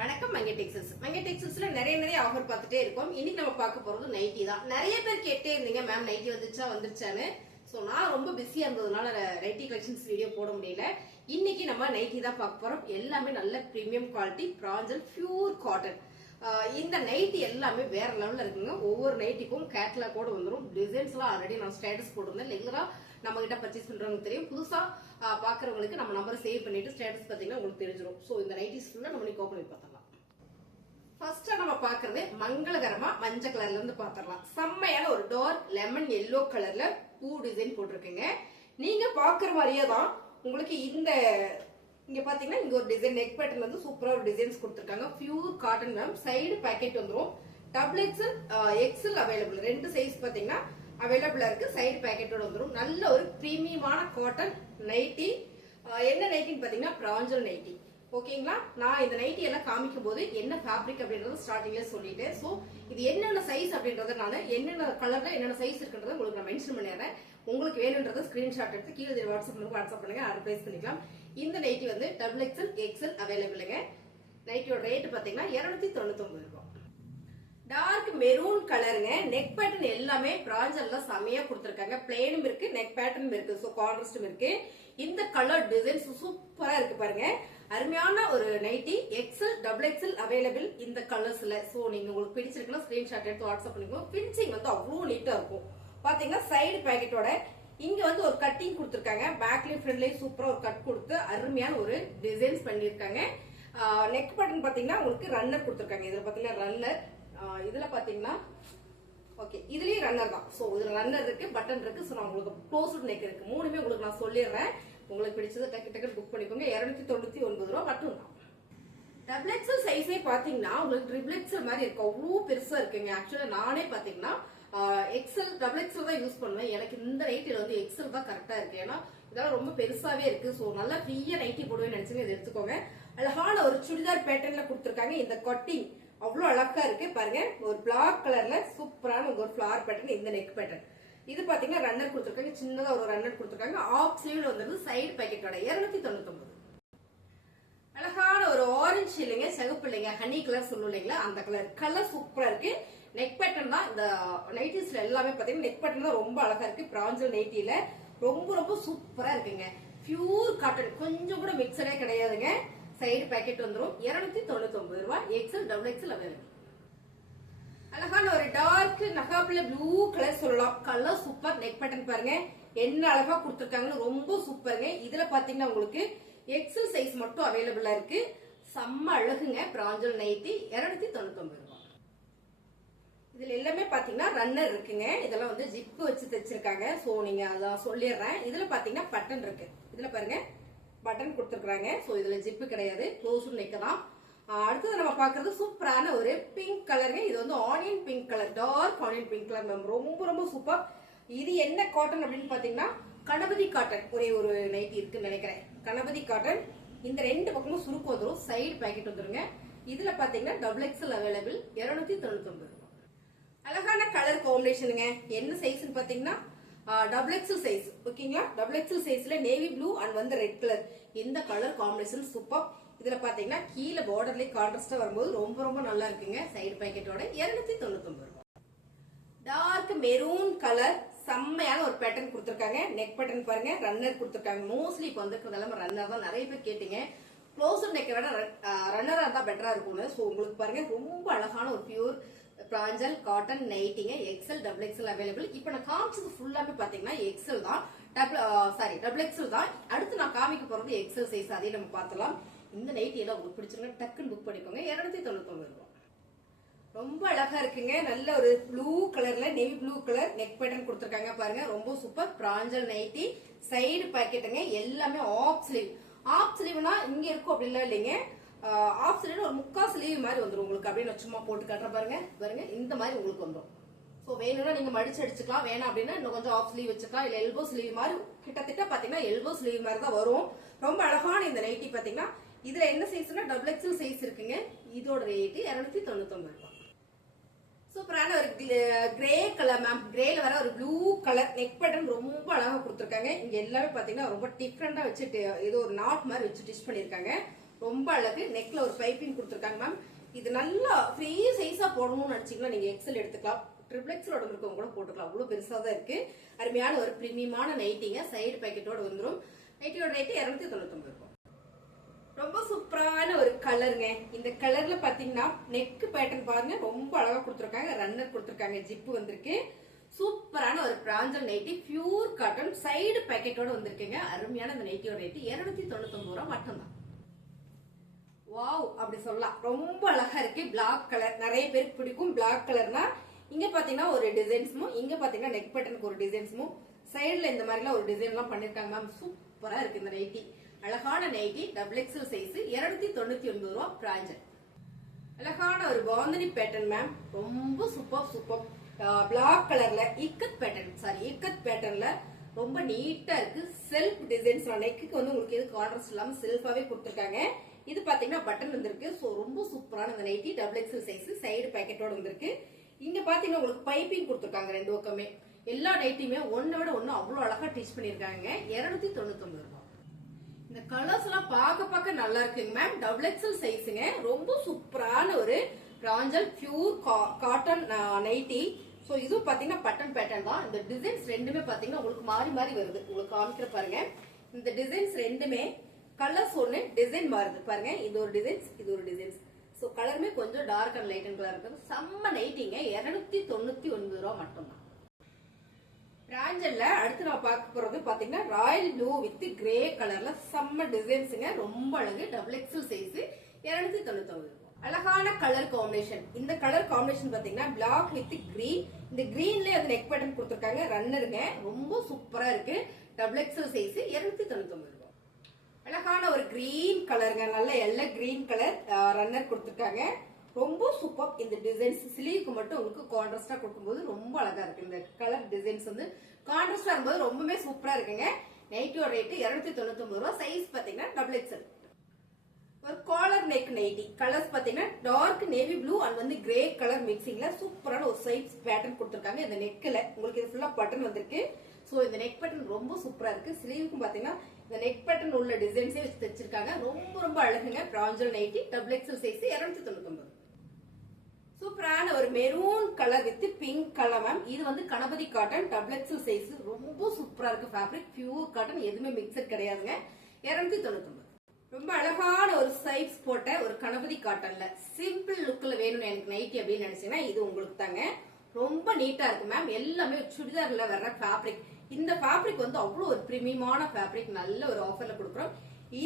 வணக்கம் மங்கை டெக்ஸ்டைல்ஸ். மங்கை டெக்ஸ்டைல்ஸ்ல நிறைய ஆஃபர் பார்த்துட்டே இருக்கோம். இன்னைக்கு நம்ம பார்க்க போறது நைட்டி தான். நிறைய பேர் கேட்டே இருந்தீங்க மேம் நைட்டி வந்துருச்சான்னு. ஸோ நான் ரொம்ப பிஸியா இருந்ததுனால நைட்டி கலெக்ஷன்ஸ் வீடியோ போட முடியல. இன்னைக்கு நம்ம நைட்டி தான் பார்க்க போறோம். எல்லாமே நல்ல பிரீமியம் குவாலிட்டி பிராஞ்சல் பியூர் காட்டன். இந்த நைட்டி எல்லாமே வேற லெவல்ல இருக்குங்க. ஒவ்வொரு நைட்டிக்கும் கேட்லாக் கூட வந்துடும். டிசைன்ஸ் எல்லாம் ஆல்ரெடி நான் ஸ்டேட்டஸ் போட்டிருந்தேன். ரெகுலரா நம்ம கிட்ட பர்ச்சேஸ் பண்றவங்களுக்கு தெரியும். புதுசா பாக்குறவங்களுக்கு நம்ம நம்பரை சேவ் பண்ணிட்டு ஸ்டேட்டஸ் பாத்தீங்கன்னா உங்களுக்கு தெரிஞ்சிடும். ஸோ இந்த நைட்டிஸ் ஃபுல்லா நம்ம ஓபன் பண்ணி பார்த்தலாம். ஃபர்ஸ்டா நம்ம பாக்குறது மங்களகரமா மஞ்சள் கலர்ல இருந்து பாத்திரலாம். செம்மையான ஒரு டார்க் லெமன் எல்லோ கலர்ல பூ டிசைன் போட்டிருக்கீங்க. நீங்க பாக்குற மாதிரியே தான் உங்களுக்கு இங்க பாத்தீங்கன்னா இங்க ஒரு டிசைன் நெக் பேட்டர்ன் வந்து சூப்பரா ஒரு டிசைன்ஸ் கொடுத்திருக்காங்க. Pure cotton ma'am. Side pocket வந்துரும். Double XL XL available. ரெண்டு சைஸ் பாத்தீங்கன்னா அவைலபிளா இருக்கு. சைடு பேக்கெட்டோட வந்துரும். நல்ல ஒரு பிரீமியமான காட்டன் நைட்டி. என்ன நைட்டின்னு பாத்தீங்கன்னா பிராஞ்சல் நைட்டி. ஓகேங்களா? நான் இந்த நைட்டி எல்லாம் காமிக்கும் போது என்ன ஃபேப்ரிக் அப்படின்றது ஸ்டார்டிங்ல சொல்லிட்டேன். சோ இது என்னென்ன சைஸ் அப்படின்றத நான் என்னென்ன கலர்ல என்னென்ன சைஸ் இருக்குன்றத உங்களுக்கு நான் மென்ஷன் பண்ணிடுறேன். உங்களுக்கு வேணும்ன்றத ஸ்கிரீன்ஷாட் எடுத்து கீழே வாட்ஸ்அப் பண்ணுங்க. அட்வைஸ் பண்ணிக்கலாம். இந்த நைட்டி வந்து டபுள் எக்ஸ்எல் எக்ஸ்எல் அவைலபிளுங்க. நைட்டியோட ரேட் பாத்தீங்கன்னா 299 ரூபாய். டார்க் மெரூன் கலருங்க. நெக் பேட்டர்ன் எல்லாமே பிராஞ்சல்ல செமையா கொடுத்திருக்காங்க. பிளேனும் இருக்கு, நெக் பேட்டர்னும் இருக்கு, சோ கான்ட்ராஸ்டும் இருக்கு. இந்த கலர் டிசைன்ஸ் சூப்பரா இருக்கு பாருங்க. அருமையான ஒரு nighty. XL double XL available இந்த கலர்ஸ்ல. சோ நீங்க உங்களுக்கு பிடிச்சிருக்குன்னா ஸ்கிரீன்ஷாட் எடுத்து வாட்ஸ்அப் பண்ணிக்கோங்க. பினிஷிங் வந்து அவ்வளவு நீட்டா இருக்கும். பாத்தீங்கன்னா சைடு பேக்கெட்டோட இங்க வந்து ஒரு கட்டிங் கொடுத்திருக்காங்க. பேக்லயும் ஃப்ரண்ட்லயும் சூப்பரா ஒரு கட் கொடுத்து அருமையான ஒரு டிசைன்ஸ் பண்ணிருக்காங்க. நெக் பேட்டர்ன் பாத்தீங்கன்னா உங்களுக்கு ரன்னர் கொடுத்திருக்காங்க. இதுல பாத்தீங்கன்னா ரன்னர், இதுல பாத்தீங்கன்னா ஓகே இதுலயும் ரன்னர் தான். சோ இதுல ரன்னர் இருக்கு, பட்டன் இருக்கு. சோ நான் உங்களுக்கு க்ளோஸ்ட் நெக் இருக்கு. மூணுமே உங்களுக்கு நான் சொல்லிடுறேன். உங்களுக்கு பிடிச்சது டக்கு புக் பண்ணிக்கோங்க. 299 ரூபாய் மட்டும் தான். டபுள் எக்ஸ்எல் சைஸே பாத்தீங்கன்னா உங்களுக்கு ட்ரிபிள் எக்ஸ்எல் மாதிரி இருக்கு. அவ்வளவு பெருசா இருக்குங்க. ஆக்சுவலா நானே பாத்தீங்கன்னா எக்ஸ்எல் டபுள் எக்ஸ்எல் தான் யூஸ் பண்ணுவேன். எனக்கு இந்த நைட்டில வந்து எக்ஸ்எல் தான் கரெக்டா இருக்கு. ஏன்னா இதெல்லாம் ரொம்ப பெருசாவே இருக்கு. சோ நல்லா ஃப்ரீயா நைட்டி போடுவேன்னு நினைச்சுங்க இதை எடுத்துக்கோங்க. அழகான ஒரு சுடிதார் பேட்டர்ன்ல கொடுத்திருக்காங்க. இந்த கட்டிங் அவ்வளவு அழகா இருக்கு பாருங்க. ஒரு பிளாக் கலர்ல சூப்பரான ஒரு ஃபிளவர் பேட்டர்ன். இந்த நெக் பேட்டர்ன் இது பாத்தீங்கன்னா ரன்னர் கொடுத்திருக்காங்க. சின்னதா ஒரு ரன்னர் கொடுத்திருக்காங்க. ஆஃப் ஸ்லீவ்ல வந்து சைடு பேக்கெட்டோட 299. அழகான ஒரு ஆரஞ்சு இல்லைங்க, சிகப்பு இல்லைங்க, ஹனி கலர் சொல்லுவோம் இல்லைங்களா, அந்த கலர் சூப்பரா இருக்கு. நெக் பேட்டர்ன் தான் இந்த நைட்டிஸ்ல எல்லாமே பாத்தீங்கன்னா நெக் பேட்டர்ன் தான் ரொம்ப அழகா இருக்கு. பிராஞ்சல் நைட்டில ரொம்ப சூப்பரா இருக்குங்க. பியூர் காட்டன், கொஞ்சம் கூட மிக்சரே கிடையாதுங்க. சைடு பேக்கெட் வந்துடும். 299 ரூபாய். XL double XL available. அழகான ஒரு டார்க் நகாப்ல ப்ளூ கலர் சொல்லலாம். Colour super. நெக் பேட்டர்ன் பாருங்க என்ன அழகா கொடுத்திருக்காங்கன்னு ரொம்ப சூப்பருங்க. இதுல பாத்தீங்கன்னா உங்களுக்கு எக்ஸ்எல் சைஸ் மட்டும் அவைலபிளா இருக்கு. செம்ம அழகுங்க. பிராஞ்சல் நைட்டி 299 ரூபாய். இதுல எல்லாமே பாத்தீங்கன்னா ரன்னர் இருக்குங்க. இதெல்லாம் வந்து ஜிப்பு வச்சு தைச்சிருக்காங்க. சோ நீங்க அதான் சொல்லிடுறேன். இதுல பாத்தீங்கன்னா பட்டன் இருக்கு. இதுல பாருங்க பட்டன் கொடுத்துருக்காங்க. சோ இதுல ஜிப்பு கிடையாது, க்ளோஸ் நெக் தான். அடுத்தது நம்ம பாக்குறது சூப்பரான ஒரு பிங்க் கலருங்க. இது வந்து onion pink colour, dark onion pink colour ma'am. ரொம்ப சூப்பர். இது என்ன காட்டன் அப்படின்னு பாத்தீங்கன்னா கணபதி காட்டன். ஒரே ஒரு நைட்டி இருக்குன்னு நினைக்கிறேன். கணபதி காட்டன். இந்த ரெண்டு பக்கமும் சுருக்கு வந்துடும். சைடு பேக்கெட் வந்துருங்க. இதுல பாத்தீங்கன்னா டபுள் எக்ஸ்எல் அவைலபிள். 299 ரூபாய். அழகான கலர் காம்பினேஷனுங்க. என்ன சைஸ்ன்னு பாத்தீங்கன்னா டபுள் எக்ஸ்எல் சைஸ். ஓகேங்களா? டபுள் எக்ஸ்எல் சைஸ்ல நேவி ப்ளூ அண்ட் வந்து ரெட் கலர். இந்த கலர் காம்பினேஷன் சூப்பர். இதுல பாத்தீங்கன்னா கீழே பார்டர்லயே கான்ட்ராஸ்டா வரும்போது ரொம்ப நல்லா இருக்குங்க. சைடு பேக்கெட்டோட 299 ரூபாய். டார்க் மெரூன் கலர் செம்மையான ஒரு பேட்டர்ன் கொடுத்திருக்காங்க. நெக் பேட்டர்ன் பாருங்க ரன்னர் கொடுத்திருக்காங்க. மோஸ்ட்லி இப்ப வந்திருக்கிறதெல்லாம் ரன்னர் தான். நிறைய பேர் கேட்டீங்க க்ளோஸ் நெக் விட ரன்னரா இருந்தா பெட்டரா இருக்கும்னு. சோ உங்களுக்கு பாருங்க ரொம்ப அழகான ஒரு பியூர் பிராஞ்சல் காட்டன் நைட்டிங்க. XL double XL available. இப்ப நான் காமிச்சது ஃபுல்லாமே பாத்தீங்கன்னா எக்ஸ்எல் தான். டபுள் எக்ஸ்எல் தான். அடுத்து நான் காமிக்க போறது எக்ஸ்எல் சைஸ். அதையும் நம்ம பார்த்தலாம். இந்த நைட்டி எல்லாம் உங்களுக்கு பிடிச்சிருங்க டக்குன்னு புக் பண்ணிக்கோங்க. 299 ரூபாய். ரொம்ப அழகா இருக்குங்க. நல்ல ஒரு ப்ளூ கலர்ல navy blue colour neck pattern கொடுத்திருக்காங்க பாருங்க. ரொம்ப சூப்பர். பிராஞ்சல் நைட்டி. சைடு பாக்கெட்டுங்க. எல்லாமே ஆஃப் ஸ்லீவ். ஆஃப் ஸ்லீவ்னா இங்க இருக்கும் அப்படிலாம் இல்லைங்க. ஆஃப் ஸ்லீவ் ஒரு முக்கா ஸ்லீவ் மாதிரி வந்துடும் உங்களுக்கு. அப்படின்னு சும்மா போட்டு காட்டுற பாருங்க இந்த மாதிரி உங்களுக்கு வந்துடும். சோ வேணும்னா நீங்க மடிச்சு அடிச்சுக்கலாம். வேணாம் அப்படின்னா இன்னும் கொஞ்சம் ஆஃப் ஸ்லீவ் வச்சுக்கலாம். இல்ல எல்போ ஸ்லீவ் மாதிரி கிட்டத்தட்ட பாத்தீங்கன்னா எல்போ ஸ்லீவ் மாதிரி தான் வரும். ரொம்ப அழகான இந்த நைட்டி பாத்தீங்கன்னா இதுல என்ன சைஸ்னா டபுள் எக்ஸ்எல் சைஸ் இருக்குங்க. இதோட ரேட் 299 ரூபாய். சூப்பரான ஒரு கிரே கலர் மேம். கிரேல வர ஒரு ப்ளூ கலர் நெக் பேட்டர்ன் ரொம்ப அழகா கொடுத்திருக்காங்க. இங்க எல்லாமே பாத்தீங்கன்னா ரொம்ப டிஃப்ரெண்டா வச்சுட்டு ஏதோ ஒரு நாட் மாதிரி வச்சு டிஷ் பண்ணிருக்காங்க. ரொம்ப அழகு. நெக்ல ஒரு பைப்பிங் கொடுத்துருக்காங்க மேம். இது நல்லா ஃப்ரீ சைஸா போடணும்னு நினைச்சீங்கன்னா நீங்க எக்ஸல் எடுத்துக்கலாம், ட்ரிபிள் எக்ஸல் உடம்பு இருக்கவங்க கூட போட்டுக்கலாம். அவ்வளவு பெருசா தான் இருக்கு. அருமையான ஒரு பிரீமியமான நைட்டிங்க. சைடு பாக்கெட்டோட வந்துடும். நைட்டியோட ரேட்டு 299 ரூபாய். ரொம்ப சூப்பரான ஒரு கலருங்க. இந்த கலர்ல பாத்தீங்கன்னா நெக் பேட்டர்ன் பாருங்க, ரொம்ப அழகா கொடுத்துருக்காங்க. ரன்னர் கொடுத்துருக்காங்க, ஜிப்பு வந்திருக்கு. சூப்பரான ஒரு பிராஞ்சல் நைட்டி, பியூர் காட்டன், சைடு பாக்கெட்டோட வந்திருக்குங்க. அருமையான இந்த நைட்டியோட ரேட்டு 299 ரூபாய் மட்டும்தான். வாவ் அப்படி சொல்லலாம். ரொம்ப அழகா இருக்கு. பிளாக் கலர் நிறைய பேருக்கு பிடிக்கும். பிளாக் கலர்னா இங்க பாத்தீங்கன்னா ஒரு டிசைன்ஸும், இங்க பாத்தீங்கன்னா நெக் பேட்டர்னுக்கு ஒரு டிசைன்ஸும், சைடுல இந்த மாதிரிலாம் ஒரு டிசைன் எல்லாம் பண்ணிருக்காங்க மேம். சூப்பரா இருக்கு இந்த நைட்டி. அழகான நைட்டி, டபுள் எக்ஸல் சைஸ், 299 ரூபாய் பிராஞ்சல். அழகான ஒரு பாந்தனி பேட்டர்ன் மேம். ரொம்ப சூப்பர். பிளாக் கலர்ல இக்கத் பேட்டர்ன்ல ரொம்ப நீட்டா இருக்கு. செல்ஃப் டிசைன்ஸ் நெக்குக்கு வந்து உங்களுக்கு எது கார்னர்ஸ் இல்லாம செல்ஃபாவே கொடுத்துருக்காங்க. இது பாத்தீங்கன்னா பட்டன் வந்திருக்கு. சோ ரொம்ப சூப்பரான இந்த nighty, double XL size, side பாக்கெட்டோட வந்திருக்கு. இங்க பாத்தீங்கன்னா உங்களுக்கு பைப்பிங் கொடுத்துருக்காங்க ரெண்டு பக்கமே. எல்லா நைட்டியுமே ஒன்ன விட ஒன்னு அவ்வளவு அழகா டிச் பண்ணிருக்காங்க. 299 ரூபாய். இந்த கலர்ஸ் எல்லாம் பார்க்க நல்லா இருக்குங்க மேம். Double XL சைஸுங்க. ரொம்ப சூப்பரான ஒரு பிராஞ்சல் பியூர் காட்டன் நைட்டி. சோ இது பாத்தீங்கன்னா பட்டன் பேட்டர்ன் தான். இந்த டிசைன்ஸ் ரெண்டுமே பாத்தீங்கன்னா உங்களுக்கு மாறி மாறி வருது. உங்களுக்கு காமிக்கிற பாருங்க. இந்த டிசைன்ஸ் ரெண்டுமே கலர்ஸ் ஒண்ணு, டிசைன் மாறுது பாருங்க. இது ஒரு டிசைன்ஸ், இது ஒரு டிசைன்ஸ். சோ கலருமே கொஞ்சம் dark and light and colour இருக்கு. செம்ம நைட்டிங்க. 299 ரூபாய் மட்டும்தான். பிராஞ்சல்ல அடுத்து நான் பார்க்க போறது பாத்தீங்கன்னா ராயல் ப்ளூ வித் கிரே கலர்ல செம்ம டிசைன்ஸுங்க. ரொம்ப அழகு. டபுள் எக்ஸல் சைஸ், 299 ரூபாய். அழகான கலர் காம்பினேஷன். இந்த கலர் காம்பினேஷன் பாத்தீங்கன்னா பிளாக் வித் கிரீன். இந்த கிரீன்ல அது நெக் பேட்டர்ன் கொடுத்துருக்காங்க. ரன்னருங்க. ரொம்ப சூப்பரா இருக்கு. டபுள் எக்ஸல் சைஸ், 299 ரூபாய். அழகான ஒரு கிரீன் கலருங்க. நல்ல எல்ல கிரீன் கலர் ரன்னர் கொடுத்துருக்காங்க. ரொம்ப சூப்பர். இந்த டிசைன்ஸ் ஸ்லீவ்க்கு மட்டும் உங்களுக்கு கான்ட்ராஸ்டா கொடுக்கும்போது ரொம்ப அழகா இருக்கு. இந்த கலர் டிசைன்ஸ் வந்து கான்ட்ராஸ்டா இருக்கும்போது ரொம்பவே சூப்பரா இருக்குங்க. நைட்டியோட ரேட்டு 299 ரூபாய். சைஸ் பாத்தீங்கன்னா டபுள் எக்ஸல். ஒரு காலர் நெக் நைட்டி. கலர்ஸ் பாத்தீங்கன்னா டார்க் நேவி ப்ளூ அண்ட் வந்து கிரே கலர் மிக்சிங்ல சூப்பரான ஒரு சைஸ் பேட்டர்ன் கொடுத்துருக்காங்க. இந்த நெக்ல உங்களுக்கு இது ஃபுல்லா பட்டன் வந்திருக்கு. சோ இந்த நெக் பேட்டர்ன் ரொம்ப சூப்பரா இருக்கு. ஸ்லீவுக்கும் பாத்தீங்கன்னா இந்த நெக் பேட்டர்ன் உள்ள டிசைன்ஸே வச்சு தைச்சிருக்காங்க. ரொம்ப அழகுங்க. பிராஞ்சல் நைட்டி, டபுள் எக்ஸல் சைஸ், 299. சூப்பரான ஒரு maroon colour with pink colour ma'am. இது வந்து Ganapathi cotton, double XL size. ரொம்ப சூப்பரா இருக்கு. ஃபேப்ரிக் பியூர் காட்டன், எதுவுமே மிக்சர் கிடையாதுங்க. 299. ரொம்ப அழகான ஒரு சைஸ் போட்ட ஒரு கணபதி காட்டன்ல சிம்பிள் லுக்ல வேணும் எனக்கு நைட்டி அப்படின்னு நினைச்சீங்கன்னா இது உங்களுக்கு தாங்க. ரொம்ப நீட்டா இருக்கு மேம். எல்லாமே சுடிதார்ல வர்ற ஃபேப்ரிக். இந்த ஃபேப்ரிக் வந்து அவ்வளவு ஒரு பிரீமியமான ஃபேப்ரிக். நல்ல ஒரு ஆஃபர்ல கொடுக்குறோம்.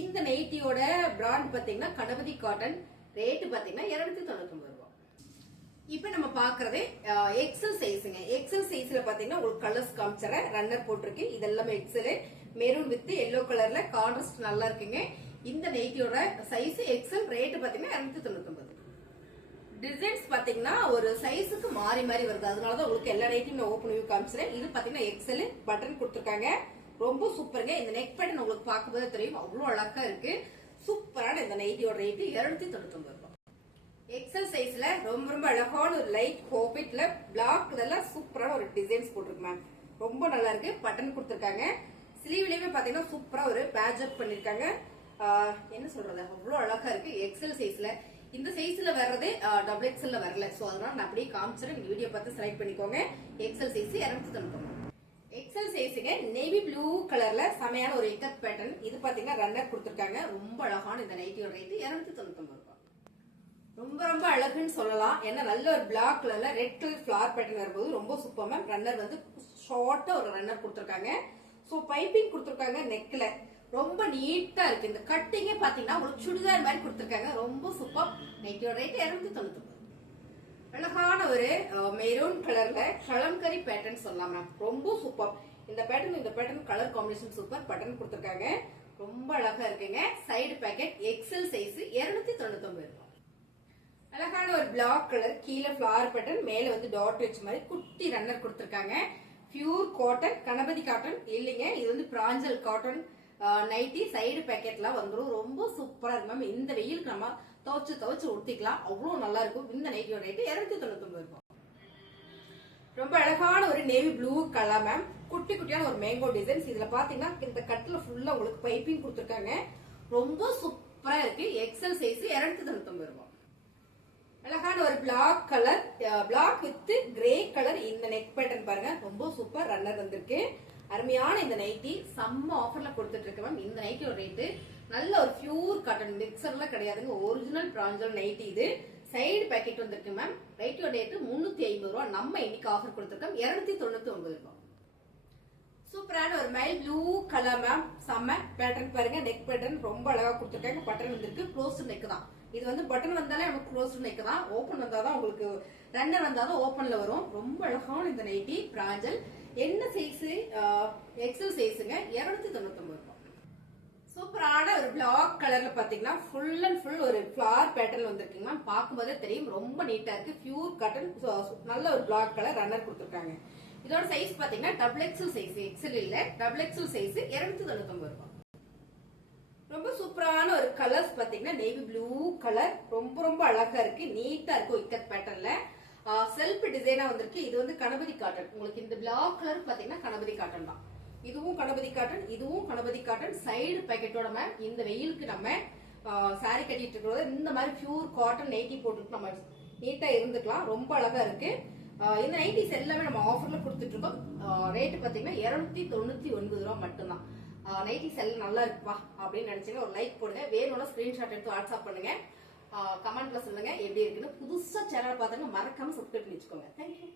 இந்த நைட்டியோட பிராண்ட் பாத்தீங்கன்னா கணபதி காட்டன். ரேட்டு பாத்தீங்கன்னா 299 ரூபாய். இப்ப நம்ம பாக்குறது எக்ஸல் சைஸுங்க. எக்ஸல் சைஸ்ல பாத்தீங்கன்னா உங்களுக்கு கலர்ஸ் காமிச்சறேன். ரன்னர் போட்டிருக்கு. இதெல்லாமே எக்ஸல். மெரூன் வித் எல்லோ கலர்ல கான்ட்ராஸ்ட் நல்லா இருக்குங்க. இந்த நைட்டியோட சைஸ் எக்ஸல். ரேட்டு பாத்தீங்கன்னா 299. டிசைன்ஸ் பாத்தீங்கன்னா ஒரு சைஸுக்கு மாறி மாறி வருது. அதனாலதான் உங்களுக்கு எல்லா நைட்டியும் நான் ஓபன் வியூ காமிச்சறேன். இது பாத்தீங்கன்னா எக்ஸல். பட்டன் கொடுத்துருக்காங்க. ரொம்ப சூப்பருங்க. இந்த நெக் பேட்டர்ன் உங்களுக்கு பார்க்கும்போது தெரியும் அவ்வளவு அழகா இருக்கு. சூப்பரான இந்த நைட்டியோட ரேட்டு 299 ரூபாய். எக்ஸல் சைஸ்ல ரொம்ப அழகான ஒரு லைட் ஹோபிட்ல பிளாக் கலர்ல சூப்பரான ஒரு டிசைன்ஸ் போட்டிருக்கு மேம். ரொம்ப நல்லா இருக்கு. பட்டன் கொடுத்துருக்காங்க. ஸ்லீவ்லயுமே பாத்தீங்கன்னா சூப்பரா ஒரு பேட்ச் அப் பண்ணிருக்காங்க. என்ன சொல்றது, அவ்வளவு அழகா இருக்கு. எக்ஸல் சைஸ்ல. இந்த சைஸ்ல வர்றது டபுள் எக்ஸல்ல வரல. சோ அதனால நான் அப்படியே காமிச்சறேன். நீங்க வீடியோ பார்த்து செலக்ட் பண்ணிக்கோங்க. XL size 299. எக்ஸல் சைஸுங்க. நேவி ப்ளூ கலர்ல செமையான ஒரு இக்கத் பேட்டர்ன். இது பாத்தீங்கன்னா ரன்னர் கொடுத்துருக்காங்க. ரொம்ப அழகான இந்த நைட்டியோட ரேட்டு 299 ரூபாய். ரொம்ப அழகுன்னு சொல்லலாம். ஏன்னா நல்ல ஒரு பிளாக் கலர்ல ரெட் கலர் ஃபிளவர் பேட்டர்ன் வரும்போது ரொம்ப சூப்பர் மேம். ரன்னர் வந்து ஷார்ட்டா ஒரு ரன்னர் கொடுத்துருக்காங்க. சோ பைப்பிங் கொடுத்துருக்காங்க நெக்ல. ரொம்ப நீட்டா இருக்கு. இந்த கட்டிங்கே பாத்தீங்கன்னா உங்களுக்கு சுடிதார் மாதிரி கொடுத்துருக்காங்க. ரொம்ப சூப்பர். நைட்டியோட ரேட் 299. அழகான ஒரு மெரூன் கலர்ல கலம்கரி பேட்டர்ன் சொல்லலாம் மேம். ரொம்ப சூப்பர். இந்த pattern colour combination super. Button கொடுத்துருக்காங்க. ரொம்ப அழகா இருக்குங்க. சைடு பாக்கெட் எக்ஸல் சைஸ் 299 ரூபாய். அழகான ஒரு பிளாக் கலர். கீழே ஃபிளவர் பேட்டர்ன், மேல வந்து டாட் வச்ச மாதிரி குட்டி ரன்னர் கொடுத்துருக்காங்க. பியூர் காட்டன், கணபதி காட்டன் இல்லைங்க. இது வந்து பிராஞ்சல் காட்டன் நைட்டி. சைடு பேக்கெட்லாம் வந்துடும். ரொம்ப சூப்பரா இருக்கு மேம். இந்த வெயிலுக்கு நம்ம துவச்சு ஊத்திக்கலாம். அவ்வளவு நல்லா இருக்கும். இந்த நைட்டியோட ரேட்டு 299 ரூபாய். ரொம்ப அழகான ஒரு நேவி ப்ளூ கலர் மேம். குட்டியான ஒரு மேங்கோ டிசைன்ஸ். இதுல பாத்தீங்கன்னா இந்த கட்டில ஃபுல்லா உங்களுக்கு பைப்பிங் கொடுத்துருக்காங்க. ரொம்ப சூப்பரா இருக்கு. எக்ஸல் சைஸ் 299 ரூபாய். அழகான ஒரு black colour, black with grey colour இந்த நெக் பேட்டர்ன் பாருங்க, ரொம்ப சூப்பர் ரன்னர் வந்திருக்கு. அருமையான இந்த நைட்டி செம்ம ஆஃபர்ல கொடுத்துட்டு இருக்கு மேம். இந்த நைட்டியோட ரேட்டு நல்ல ஒரு பியூர் காட்டன், மிக்சர்லாம் கிடையாதுங்க, ஒரிஜினல் பிராஞ்சல் நைட்டி இது. சைடு பேக்கெட் வந்திருக்கு மேம். நைட்டியோட ரேட்டு 350 ரூபாய். நம்ம இன்னைக்கு ஆஃபர் கொடுத்துருக்கோம் 299 ரூபாய். சூப்பரான ஒரு மைல் ப்ளூ கலர் மேம், செம்ம பேட்டர்ன் பாருங்க. நெக் பேட்டர்ன் ரொம்ப அழகா கொடுத்துருக்காங்க. பட்டன் வந்திருக்கு, க்ளோஸ் நெக் தான் இது. வந்து பட்டன் வந்தாலே நமக்கு க்ளோஸ் நெக் தான், ஓப்பன் வந்தாதான் உங்களுக்கு, ரன்னர் வந்தாதான் ஓப்பன்ல வரும். ரொம்ப அழகான இந்த நைட்டி பிராஞ்சல். என்ன சைஸ்? எக்ஸல் சைஸுங்க, 299 ரூபாய். சூப்பரான ஒரு பிளாக் கலர்ல பாத்தீங்கன்னா ஃபுல் அண்ட் ஃபுல் ஒரு ஃபிளவர் பேட்டர்ன் வந்திருக்குங்க மேம். பார்க்கும்போதே தெரியும், ரொம்ப நீட்டா இருக்கு. பியூர் காட்டன், நல்ல ஒரு பிளாக் கலர் ரன்னர் கொடுத்துருக்காங்க. இதோட சைஸ் பாத்தீங்கன்னா டபுள் எக்ஸல் சைஸ், எக்ஸல் இல்ல டபுள் எக்ஸல் சைஸ், 299 ரூபாய். ரொம்ப சூப்பரான ஒரு கலர்ஸ் பாத்தீங்கன்னா நேவி ப்ளூ கலர், ரொம்ப ரொம்ப அழகா இருக்கு, நீட்டா இருக்கு. இக்கட் பேட்டர்ன்ல செல்ஃப் டிசைனா வந்திருக்கு. இது வந்து கணபதி காட்டன். உங்களுக்கு இந்த பிளாக் கலர் பாத்தீங்கன்னா கணபதி காட்டன் தான். இதுவும் கணபதி காட்டன், இதுவும் கணபதி காட்டன். சைடு பேக்கெட்டோட மேம். இந்த வெயிலுக்கு நம்ம சாரி கட்டிட்டு இருக்கிறத இந்த மாதிரி பியூர் காட்டன் நைட்டி போட்டுட்டு நம்ம நீட்டா இருந்துக்கலாம். ரொம்ப அழகா இருக்கு. இந்த நைட்டிஸ் எல்லாமே நம்ம ஆஃபர்ல கொடுத்துட்டு இருக்கோம். ரேட்டு பாத்தீங்கன்னா 299 ரூபாய் மட்டும்தான். நைட்டிஸ் எல்லாம் நல்லா இருக்குப்பா அப்படின்னு நினைச்சீங்கன்னா ஒரு லைக் போடுங்க. வேணும்னா ஸ்கிரீன்ஷாட் எடுத்து வாட்ஸ்அப் பண்ணுங்க. கமெண்ட்ல சொல்லுங்க எப்படி இருக்குன்னு. புதுசா சேனல் பார்த்தாங்க மறக்காம சப்ஸ்கிரைப் பண்ணி வச்சுக்கோங்க. தேங்க்யூ.